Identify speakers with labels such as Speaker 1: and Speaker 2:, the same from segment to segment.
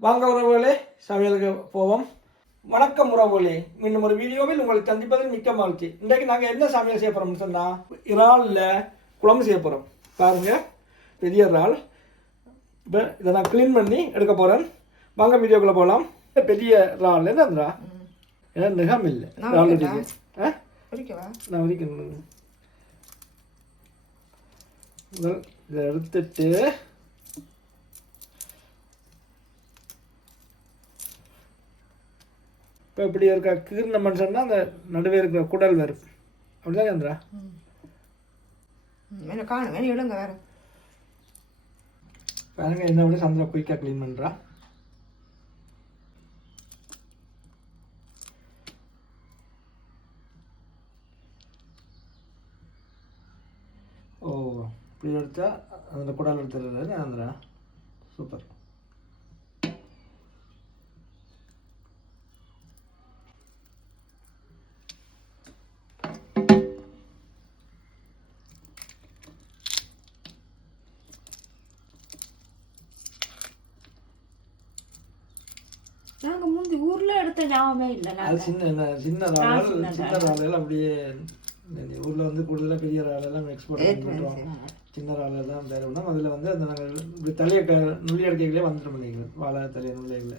Speaker 1: வாங்க உறவுகளே சமையலுக்கு போவோம். வணக்கம் உறவுகளே. மீண்டும் ஒரு வீடியோவில் உங்களை சந்திப்பதில் மிக்க மகிழ்ச்சி. இன்றைக்கு நாங்கள் என்ன சமையல் செய்ய போகிறோம்னு சொன்னால் இறாலில் குழம்பு செய்ய போகிறோம் பாருங்க பெரிய இறால். இப்போ இதை நான் க்ளீன் பண்ணி எடுக்க போகிறேன் வாங்க வீடியோக்குள்ளே போகலாம் பெரிய இறால் என்னன்றா ஏன்னா நிகம் இல்லை? இறால் நான் வரைக்கும் முதல் இதை எடுத்துட்டு இப்போ இப்படி இருக்க கீர்ன மனுஷன்னா அந்த நடுவே இருக்கிற குடல் வரும் அப்படிதான் சந்திரா
Speaker 2: காணும் இடுங்க வேற.
Speaker 1: பாருங்க என்ன விட சந்திரா குயிக்காக க்ளீன் பண்ணுறா ஓ இப்படி எடுத்தா அந்த குடல் எடுத்துடுறது சந்திரா சூப்பர்.
Speaker 3: ஊர்ல எடுத்த ஞாபகமே இல்லை
Speaker 1: அது சின்ன சின்ன ராவல்
Speaker 3: சின்ன
Speaker 1: ராவல் அப்படியே ஊர்ல வந்து கூடுதலாக பெரிய ராவலெல்லாம் எக்ஸ்போர்ட் பண்ணிட்டுருவோம் சின்ன ராவல் தான் தருவோம் அதில் வந்து அந்த நாங்கள் இப்படி தலையை க நுள்ளி அடிக்கைகளே வந்துட்டு பண்ணிக்கிறோம் வாழை தலையை நுள்ளிகளை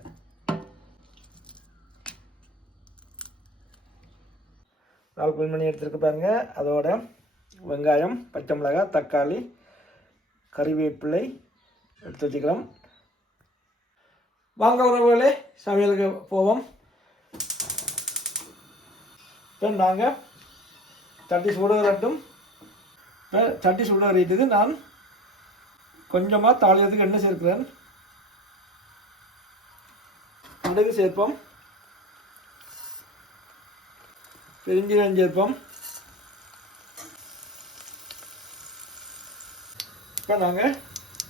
Speaker 1: நாலு குழி மணி எடுத்துருக்கு பாருங்க. அதோட வெங்காயம் பச்சை மிளகாய் தக்காளி கறிவேப்பிலை எடுத்து வச்சுக்கிறோம். வாங்க உறவுகளே சமையலுக்கு போவோம். இப்போ நாங்கள் தட்டி சுடுகிறட்டும் இப்போ தட்டி சுடுகிறதுக்கு நான் கொஞ்சமாக தாளியத்துக்கு எண்ணெய் சேர்க்கிறேன். கடுகு சேர்ப்போம். பெருஞ்சீரகம் சேர்ப்போம். இப்போ நாங்கள்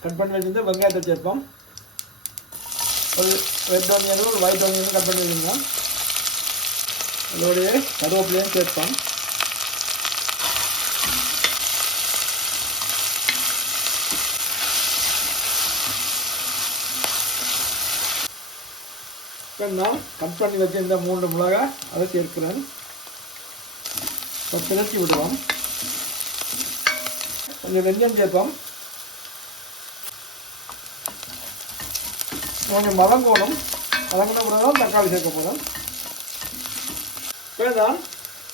Speaker 1: கட் பண்ணி வச்சிருந்த வெங்காயத்தை சேர்ப்போம். ஒரு ரெட் ஆனியனும் ஒரு ஒயிட் ஆனியனும் கட் பண்ணி வச்சுருந்தோம் அதோடைய கருவேப்பிலையும் சேர்ப்போம் இப்போ நான் கட் பண்ணி வச்சிருந்த மூன்று மிளகா அதை சேர்க்கிறேன் இப்போ பிறச்சி விடுவோம் கொஞ்சம் வெஞ்சம் சேர்ப்போம் கொஞ்சம் மதங்கோணும் மதங்கின பிறகு தான் தக்காளி சேர்க்க போகிறேன் இப்போ தான்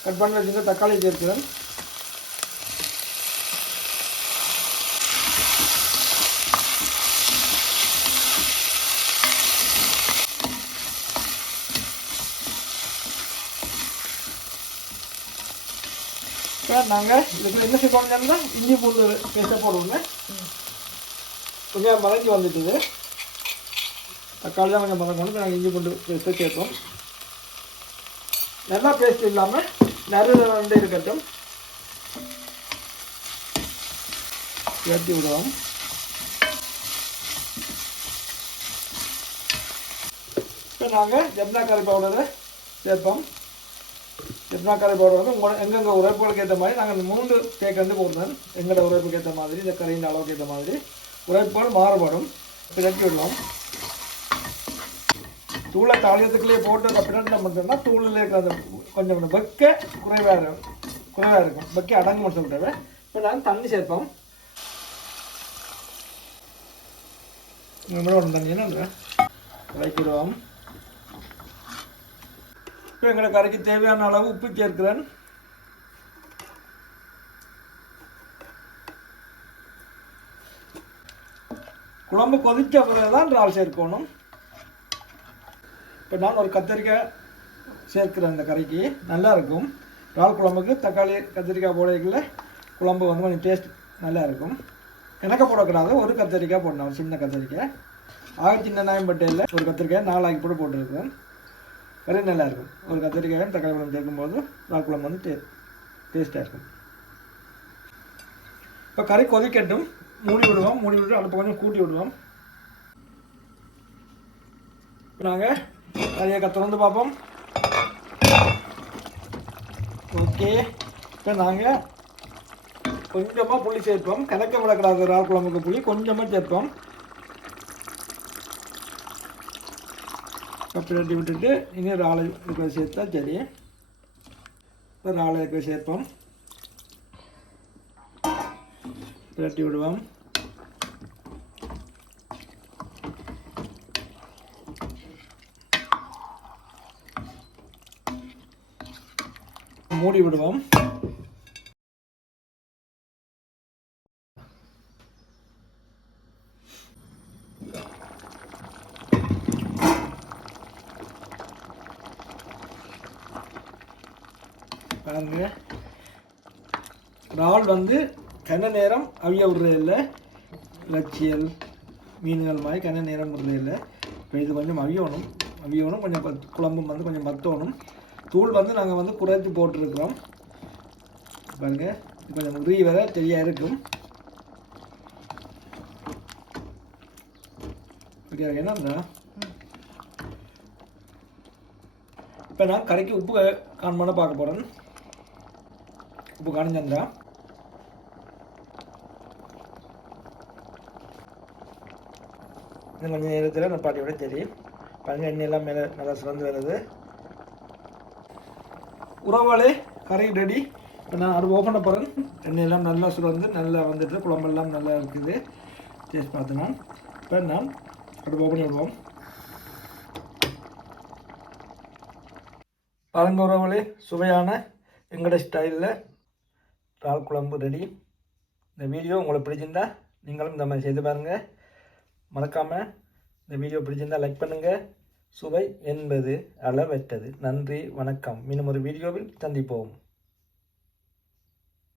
Speaker 1: கட் பண்ணி வச்சுருந்த தக்காளி சேர்க்கிறேன். இப்போ நாங்கள் இதுக்குள்ள என்ன செய்வோம்னா இஞ்சி பூண்டு பேச போடுவோங்க கொஞ்சம் மறைஞ்சி வந்துட்டுது. தக்காளி தான் கொஞ்சம் மதங்கணும் நாங்கள் இஞ்சி பூண்டு பேஸ்ட்டை சேர்ப்போம். நல்லா பேஸ்ட் இல்லாமல் நிறைய வந்து இருக்கட்டும். ஏற்றி விடுவோம். இப்போ நாங்கள் ஜப்னா கறி பவுடரை சேர்ப்போம். ஜப்னா கறி பவுடர் வந்து உங்களோட எங்கெங்க உழைப்புகளுக்கு ஏற்ற மாதிரி நாங்கள் இந்த மூன்று கேக் வந்து போடுறோம். எங்களோட உழைப்புக்கு ஏற்ற மாதிரி இந்த கறியின் அளவுக்கு ஏற்ற மாதிரி உரைப்புகள் மாறுபடும். பிறக்கி விடுவோம் தூளை தாளியத்துக்குள்ளேயே போட்டு பின்னாடி நம்ம சொன்னால் தூளில் இருக்கிற அந்த கொஞ்சம் வெக்க குறைவாக இருக்கும் குறைவாக இருக்கும். வெக்க அடங்கும் சொல்லிட்டு இப்போ நாங்கள் தண்ணி சேர்ப்போம். நம்மளோட தண்ணி என்ன கலைக்கிறோம் இப்போ எங்களை கரைக்கு தேவையான அளவு உப்பு சேர்க்கிறேன். குழம்பு கொதிச்ச பிறகு தான் இறால் சேர்க்கணும். இப்போ நான் ஒரு கத்திரிக்காய் சேர்க்கிறேன் அந்த கறிக்கு நல்லா இருக்கும் இறால் குழம்புக்கு தக்காளி கத்திரிக்காய் போடக்குள்ள குழம்பு வந்து கொஞ்சம் டேஸ்ட் நல்லா இருக்கும் போடக்கூடாது ஒரு கத்திரிக்காய் போடணும் ஒரு சின்ன கத்திரிக்காய். ஆக சின்ன நாயம்பட்டையில் ஒரு கத்திரிக்காய் நாலாக்கி போட்டு போட்டிருக்கேன் கறி நல்லாயிருக்கும். ஒரு கத்திரிக்காயும் தக்காளி குழம்பு சேர்க்கும்போது இறால் குழம்பு வந்து டே டேஸ்ட்டாக இருக்கும். இப்போ கறி கொதிக்கட்டும். மூடி விடுவோம். மூடி விட்டு அடுப்பு கொஞ்சம் கூட்டி விடுவோம். இப்போ நாங்கள் நிறைய திறந்து பார்ப்போம் ஓகே இப்போ நாங்கள் கொஞ்சமாக புளி சேர்ப்போம் கலக்க விடக்கூடாது இறால் குழம்புக்கு புளி கொஞ்சமாக சேர்ப்போம் பிரட்டி விட்டுட்டு இனி ஒரு ஆளை இருக்கிற சேர்த்தா சரி ஒரு ஆளை இருக்கிற சேர்ப்போம் பிரட்டி விடுவோம் மூடி விடுவோம். பாருங்க. இறால் வந்து கண்ண நேரம் அவிய விடுறது இல்லை. லட்சியல் மீன்கள் மாதிரி கண்ண நேரம் விடுறது இல்லை. இப்போ இது கொஞ்சம் அவியணும். அவியணும் கொஞ்சம் குழம்பும் வந்து கொஞ்சம் மத்தணும் தூள் வந்து நாங்கள் வந்து குறைத்து போட்டிருக்கிறோம். பாருங்க இப்போ கொஞ்சம் உருகி வர சரியாக இருக்கும். ஓகே என்னன்னா இப்போ நான் கடைக்கு உப்பு கான் பண்ண பார்க்க போகிறேன் உப்பு காணிஞ்சா இன்னும் கொஞ்சம் நேரத்தில் நான் பாட்டியோட சரி பாருங்க எண்ணெய் எல்லாம் மேலே நல்லா சிறந்து வருது. உறவாளே கறி ரெடி இப்போ நான் அது ஓப்பன் பண்ண போகிறேன் எண்ணெய் நல்லா சுரந்து நல்லா வந்துட்டு குழம்பெல்லாம் நல்லா இருக்குது. டேஸ்ட் பார்த்து இப்போ நான் அது ஓப்பன் விடுவோம் பாருங்க உறவுகளே சுவையான எங்களோட ஸ்டைலில் இறால் குழம்பு ரெடி இந்த வீடியோ உங்களுக்கு பிடிச்சிருந்தா நீங்களும் இந்த மாதிரி செய்து பாருங்கள் மறக்காமல் இந்த வீடியோ பிடிச்சிருந்தா லைக் பண்ணுங்கள் சுவை என்பது அளவற்றது. நன்றி வணக்கம். இன்னும் ஒரு வீடியோவில் சந்திப்போம்.